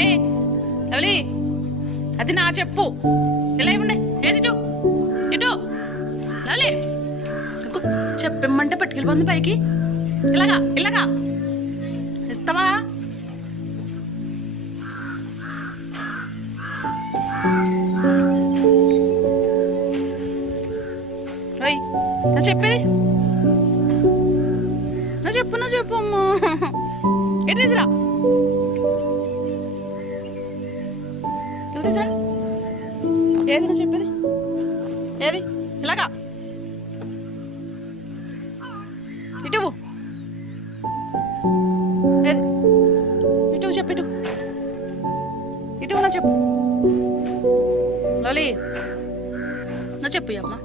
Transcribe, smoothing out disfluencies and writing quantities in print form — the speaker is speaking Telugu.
ఏ లవ్లీ, అది నా చెప్పు. ఇలా ఇవ్వండి. ఏది ఇటు ఇటు లవ్లీ, చెప్పిమ్మంటే పట్టుకెళ్ళిపోతుంది పైకి. ఇలాగా ఇలాగా ఇస్తావా? ఓయ్, నా చెప్పేది నా చెప్పు అమ్మా. ఎటు తీసురా, తీసురా. ఏది నా చెప్పేది? ఏది? ఇలాగా ఇటు ఏది? ఇటు చెప్పు, ఇటు ఇటు నా చెప్పు లవ్లీ, నా చెప్పు అమ్మా.